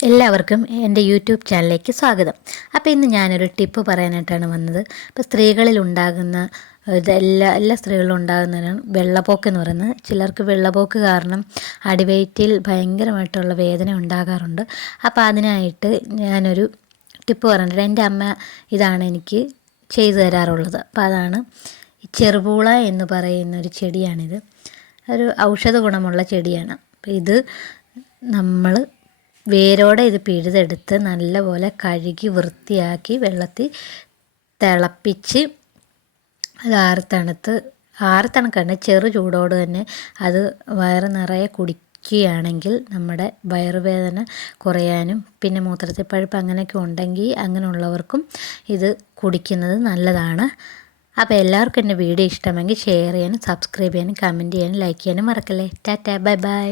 എല്ലാവർക്കും എന്റെ യൂട്യൂബ് ചാനലിലേക്ക് സ്വാഗതം. അപ്പോൾ ഇന്ന് ഞാനൊരു ടിപ്പ് പറയാനായിട്ടാണ് വന്നത്. അപ്പോൾ സ്ത്രീകളിൽ ഉണ്ടാകുന്ന എല്ലാ എല്ലാ സ്ത്രീകളിലും ഉണ്ടാകുന്നതാണ് വെള്ളപ്പോക്ക് എന്ന് പറയുന്നത്. ചിലർക്ക് വെള്ളപ്പോക്ക് കാരണം അടിവയറ്റിൽ ഭയങ്കരമായിട്ടുള്ള വേദന ഉണ്ടാകാറുണ്ട്. അപ്പോൾ അതിനായിട്ട് ഞാനൊരു ടിപ്പ് പറഞ്ഞിട്ടുണ്ട് എന്റെ അമ്മ ഇതാണ് എനിക്ക് ചെയ്തു തരാറുള്ളത്. അപ്പോൾ അതാണ് ചെറുപൂള എന്ന് പറയുന്ന ഒരു ചെടിയാണിത്. ഒരു ഔഷധ ഗുണമുള്ള ചെടിയാണ്. അപ്പോൾ ഇത് നമ്മൾ വേരോടെ ഇത് പിഴുതെടുത്ത് നല്ലപോലെ കഴുകി വൃത്തിയാക്കി വെള്ളത്തിൽ തിളപ്പിച്ച് അത് ആറ് തണുത്ത് ആറ് ചെറു ചൂടോട് തന്നെ അത് വയറ് നിറയെ കുടിക്കുകയാണെങ്കിൽ നമ്മുടെ വയറുവേദന കുറയാനും പിന്നെ മൂത്രത്തിൽ പഴുപ്പ് അങ്ങനെയൊക്കെ ഉണ്ടെങ്കിൽ അങ്ങനെയുള്ളവർക്കും ഇത് കുടിക്കുന്നത് നല്ലതാണ്. അപ്പോൾ എല്ലാവർക്കും എന്റെ വീഡിയോ ഇഷ്ടമെങ്കിൽ ഷെയർ ചെയ്യാനും സബ്സ്ക്രൈബ് ചെയ്യാനും കമന്റ് ചെയ്യാനും ലൈക്ക് ചെയ്യാനും മറക്കല്ലേ? Tata bye bye